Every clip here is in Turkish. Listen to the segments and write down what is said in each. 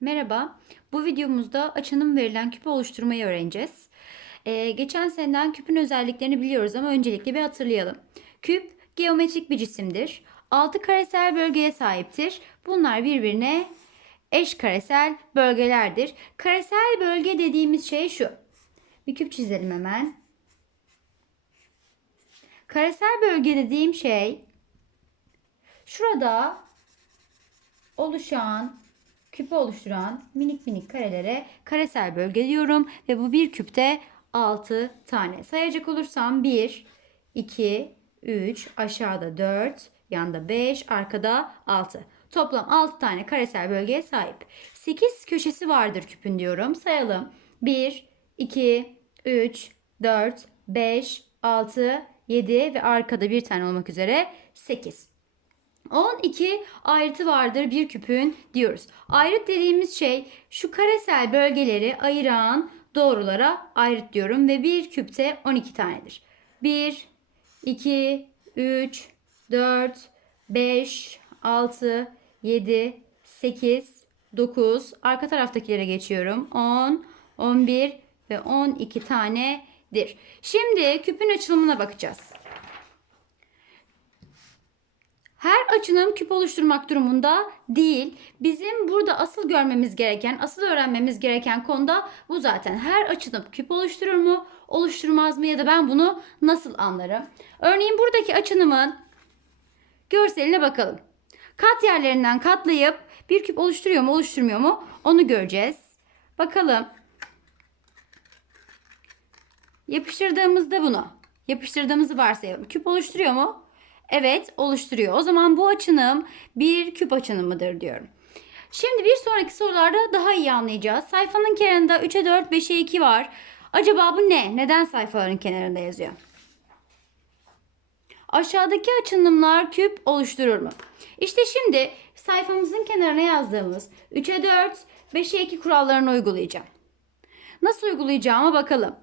Merhaba, bu videomuzda açınım verilen küpü oluşturmayı öğreneceğiz. Ee, geçen seneden küpün özelliklerini biliyoruz ama öncelikle bir hatırlayalım. Küp geometrik bir cisimdir. 6 karesel bölgeye sahiptir. Bunlar birbirine eş karesel bölgelerdir. Karesel bölge dediğimiz şey şu. Bir küp çizelim hemen. Karesel bölge dediğim şey şurada oluşan küpü oluşturan minik minik karelere karesel bölge diyorum ve bu bir küpte 6 tane. Sayacak olursam 1, 2, 3, aşağıda 4, yanda 5, arkada 6. Toplam 6 tane karesel bölgeye sahip. 8 köşesi vardır küpün diyorum. Sayalım. 1, 2, 3, 4, 5, 6, 7 ve arkada bir tane olmak üzere 8. 12 ayrıtı vardır bir küpün diyoruz. Ayrıt dediğimiz şey şu karesel bölgeleri ayıran doğrulara ayrıt diyorum ve bir küpte 12 tanedir. 1, 2, 3, 4, 5, 6, 7, 8, 9. Arka taraftakilere geçiyorum. 10, 11 ve 12 tanedir. Şimdi küpün açılımına bakacağız. Her açının küp oluşturmak durumunda değil. Bizim burada asıl görmemiz gereken, asıl öğrenmemiz gereken konuda bu zaten. Her açının küp oluşturur mu, oluşturmaz mı ya da ben bunu nasıl anlarım? Örneğin buradaki açınımın görseline bakalım. Kat yerlerinden katlayıp bir küp oluşturuyor mu, oluşturmuyor mu onu göreceğiz. Bakalım. Yapıştırdığımızda bunu, yapıştırdığımızı varsayalım. Küp oluşturuyor mu? Evet oluşturuyor. O zaman bu açınım bir küp açınımıdır diyorum. Şimdi bir sonraki sorularda daha iyi anlayacağız. Sayfanın kenarında 3'e 4, 5'e 2 var. Acaba bu ne? Neden sayfaların kenarında yazıyor? Aşağıdaki açınımlar küp oluşturur mu? İşte şimdi sayfamızın kenarına yazdığımız 3'e 4, 5'e 2 kurallarını uygulayacağım. Nasıl uygulayacağıma bakalım.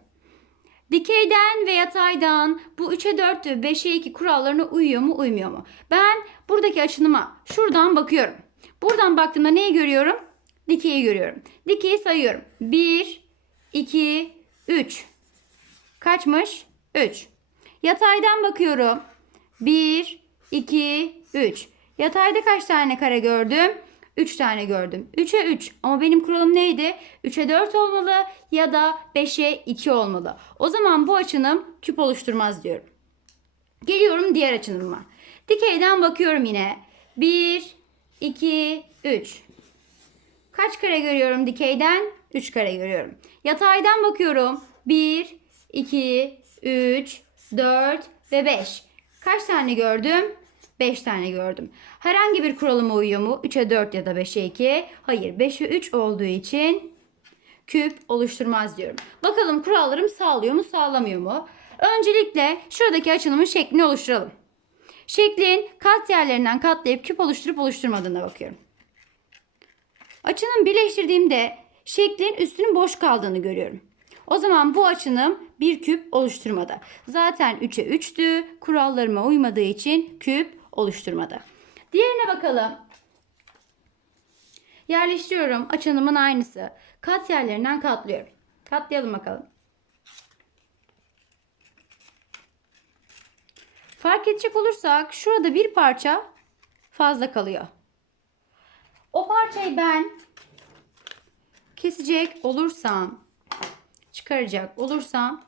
Dikeyden ve yataydan bu 3'e 4 ve 5'e 2 kurallarına uyuyor mu uymuyor mu? Ben buradaki açınıma şuradan bakıyorum. Buradan baktığımda neyi görüyorum? Dikeyi görüyorum. Dikeyi sayıyorum. 1, 2, 3. Kaçmış? 3. Yataydan bakıyorum. 1, 2, 3. Yatayda kaç tane kare gördüm? 3 tane gördüm. 3'e 3 ama benim kuralım neydi? 3'e 4 olmalı ya da 5'e 2 olmalı. O zaman bu açınım küp oluşturmaz diyorum. Geliyorum diğer açınıma. Dikeyden bakıyorum yine. 1, 2, 3. Kaç kare görüyorum dikeyden? 3 kare görüyorum. Yataydan bakıyorum. 1, 2, 3, 4 ve 5. Kaç tane gördüm? 5 tane gördüm. Herhangi bir kuralıma uyuyor mu? 3'e 4 ya da 5'e 2. Hayır 5'e 3 olduğu için küp oluşturmaz diyorum. Bakalım kurallarım sağlıyor mu sağlamıyor mu? Öncelikle şuradaki açılımın şeklini oluşturalım. Şeklin kat yerlerinden katlayıp küp oluşturup oluşturmadığına bakıyorum. Açının birleştirdiğimde şeklin üstünün boş kaldığını görüyorum. O zaman bu açınım bir küp oluşturmadı. Zaten 3'e 3'tü. Kurallarıma uymadığı için küp oluşturmadı. Diğerine bakalım. Yerleştiriyorum. Açınımın aynısı. Kat yerlerinden katlıyorum. Katlayalım bakalım. Fark edecek olursak şurada bir parça fazla kalıyor. O parçayı ben kesecek olursam, çıkaracak olursam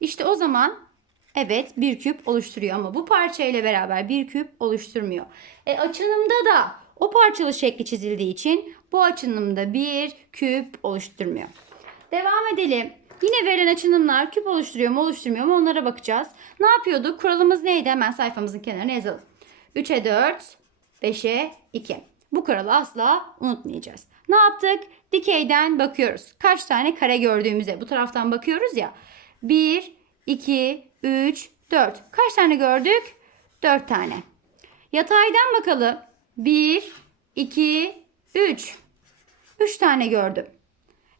işte o zaman evet bir küp oluşturuyor ama bu parça ile beraber bir küp oluşturmuyor. E açınımda da o parçalı şekli çizildiği için bu açınımda bir küp oluşturmuyor. Devam edelim. Yine verilen açınımlar küp oluşturuyor mu oluşturmuyor mu onlara bakacağız. Ne yapıyorduk? Kuralımız neydi? Hemen sayfamızın kenarına yazalım. 3'e 4, 5'e 2. Bu kuralı asla unutmayacağız. Ne yaptık? Dikeyden bakıyoruz. Kaç tane kare gördüğümüze bu taraftan bakıyoruz ya. 1, 2, 3, 4. Kaç tane gördük? 4 tane. Yataydan bakalım. 1, 2, 3. 3 tane gördüm.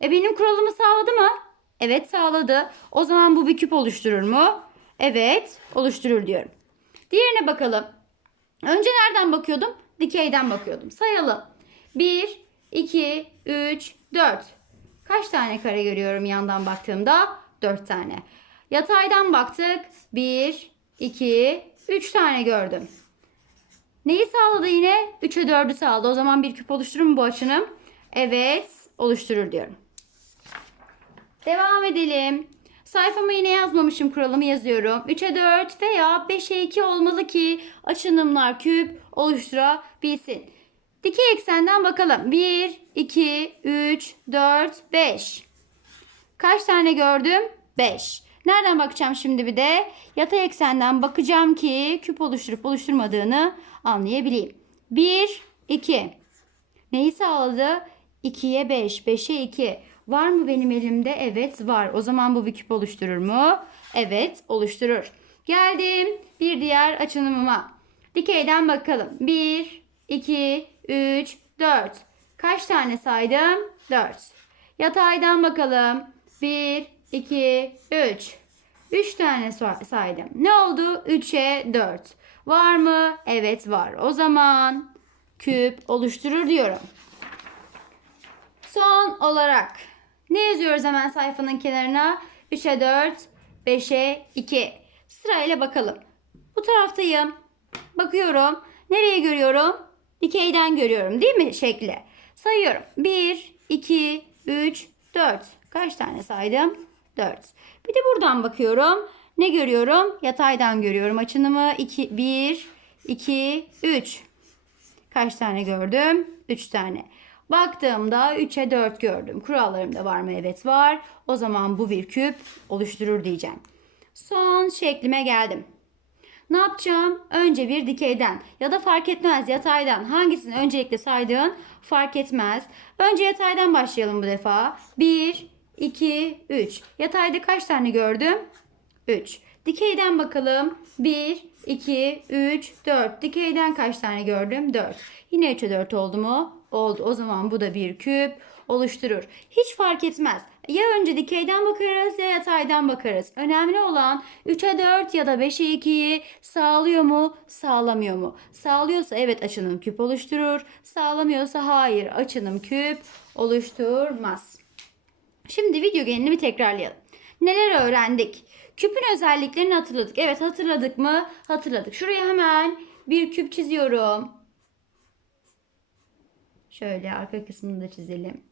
E benim kuralımı sağladı mı? Evet sağladı. O zaman bu bir küp oluşturur mu? Evet oluşturur diyorum. Diğerine bakalım. Önce nereden bakıyordum? Dikeyden bakıyordum. Sayalım. 1, 2, 3, 4. Kaç tane kare görüyorum yandan baktığımda? 4 tane. Yataydan baktık. 1, 2, 3 tane gördüm. Neyi sağladı yine? 3'e 4'ü sağladı. O zaman bir küp oluşturur mu bu açının? Evet, oluşturur diyorum. Devam edelim. Sayfama yine yazmamışım kuralımı yazıyorum. 3'e 4 veya 5'e 2 olmalı ki açınımlar küp oluşturabilsin. Dikey eksenden bakalım. 1, 2, 3, 4, 5. Kaç tane gördüm? 5. Nereden bakacağım şimdi bir de? Yatay eksenden bakacağım ki küp oluşturup oluşturmadığını anlayabileyim. 1, 2. Neyi sağladı? 2'ye 5, 5'e 2. Var mı benim elimde? Evet var. O zaman bu bir küp oluşturur mu? Evet oluşturur. Geldim bir diğer açınımıma. Dikeyden bakalım. 1, 2, 3, 4. Kaç tane saydım? 4. Yataydan bakalım. 1, 2, 3. 3 tane saydım. Ne oldu? 3'e 4. Var mı? Evet var. O zaman küp oluşturur diyorum. Son olarak ne yazıyoruz hemen sayfanın kenarına? 3'e 4, 5'e 2. Sırayla bakalım. Bu taraftayım. Bakıyorum. Nereye görüyorum? Dikeyden görüyorum değil mi şekli? Sayıyorum. 1, 2, 3, 4. Kaç tane saydım? 4. Bir de buradan bakıyorum. Ne görüyorum? Yataydan görüyorum. Açınımı 2, 1, 2, 3. Kaç tane gördüm? 3 tane. Baktığımda 3'e 4 gördüm. Kurallarımda var mı? Evet var. O zaman bu bir küp oluşturur diyeceğim. Son şeklime geldim. Ne yapacağım? Önce bir dikeyden ya da fark etmez yataydan hangisini öncelikle saydığın fark etmez. Önce yataydan başlayalım bu defa. 1, 2, 3. Yatayda kaç tane gördüm? 3. Dikeyden bakalım. 1, 2, 3, 4. Dikeyden kaç tane gördüm? 4. Yine 3'e 4 oldu mu? Oldu. O zaman bu da bir küp oluşturur. Hiç fark etmez. Ya önce dikeyden bakarız ya yataydan bakarız. Önemli olan 3'e 4 ya da 5'e 2'yi sağlıyor mu, sağlamıyor mu? Sağlıyorsa evet açınım küp oluşturur. Sağlamıyorsa hayır açınım küp oluşturmaz. Şimdi video genelini bir tekrarlayalım. Neler öğrendik? Küpün özelliklerini hatırladık. Evet hatırladık mı? Hatırladık. Şuraya hemen bir küp çiziyorum. Şöyle arka kısmını da çizelim.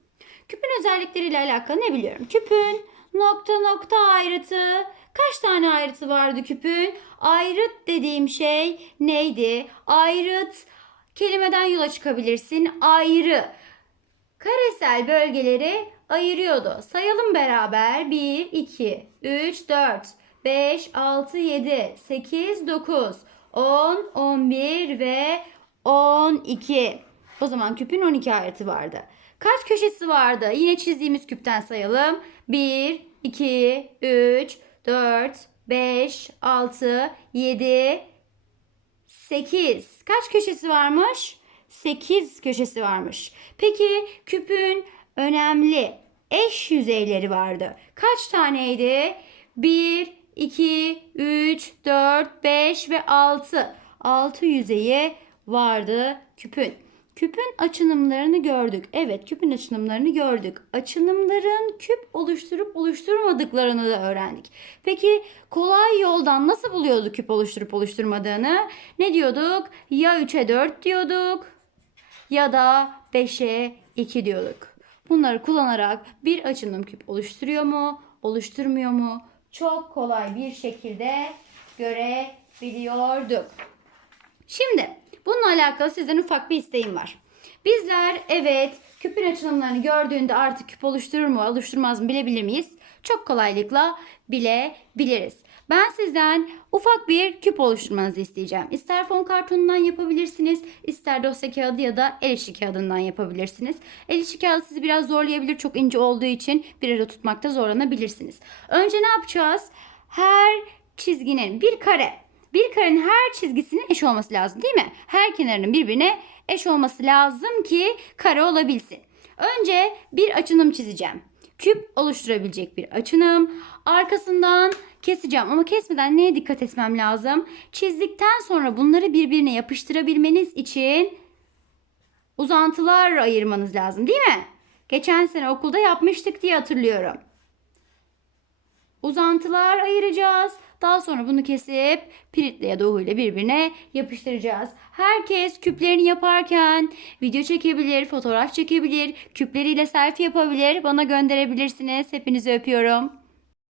Küpün özellikleriyle alakalı ne biliyorum? Küpün nokta nokta ayrıtı. Kaç tane ayrıtı vardı küpün? Ayrıt dediğim şey neydi? Ayrıt kelimeden yola çıkabilirsin. Ayrı. Karesel bölgeleri ayırıyordu. Sayalım beraber. 1, 2, 3, 4, 5, 6, 7, 8, 9, 10, 11 ve 12. O zaman küpün 12 ayrıtı vardı. Kaç köşesi vardı? Yine çizdiğimiz küpten sayalım. 1, 2, 3, 4, 5, 6, 7, 8. Kaç köşesi varmış? 8 köşesi varmış. Peki küpün önemli eş yüzeyleri vardı. Kaç taneydi? 1, 2, 3, 4, 5 ve 6. 6 yüzeyi vardı küpün. Küpün açınımlarını gördük. Evet küpün açınımlarını gördük. Açınımların küp oluşturup oluşturmadıklarını da öğrendik. Peki kolay yoldan nasıl buluyorduk küp oluşturup oluşturmadığını? Ne diyorduk? Ya 3'e 4 diyorduk ya da 5'e 2 diyorduk. Bunları kullanarak bir açınım küp oluşturuyor mu, oluşturmuyor mu? Çok kolay bir şekilde görebiliyorduk. Şimdi bununla alakalı sizden ufak bir isteğim var. Bizler evet küpün açılımlarını gördüğünde artık küp oluşturur mu oluşturmaz mı bilebilir miyiz? Çok kolaylıkla bilebiliriz. Ben sizden ufak bir küp oluşturmanızı isteyeceğim. İster fon kartonundan yapabilirsiniz, ister dosya kağıdı ya da el işi kağıdından yapabilirsiniz. El işi kağıdı sizi biraz zorlayabilir çok ince olduğu için bir arada tutmakta zorlanabilirsiniz. Önce ne yapacağız? Her çizginin bir kare bir karenin her çizgisinin eş olması lazım değil mi? Her kenarının birbirine eş olması lazım ki kare olabilsin. Önce bir açınım çizeceğim. Küp oluşturabilecek bir açınım. Arkasından keseceğim ama kesmeden neye dikkat etmem lazım? Çizdikten sonra bunları birbirine yapıştırabilmeniz için uzantılar ayırmanız lazım değil mi? Geçen sene okulda yapmıştık diye hatırlıyorum. Uzantılar ayıracağız. Daha sonra bunu kesip piritle ya da uhu ile birbirine yapıştıracağız. Herkes küplerini yaparken video çekebilir, fotoğraf çekebilir, küpleriyle selfie yapabilir. Bana gönderebilirsiniz. Hepinizi öpüyorum.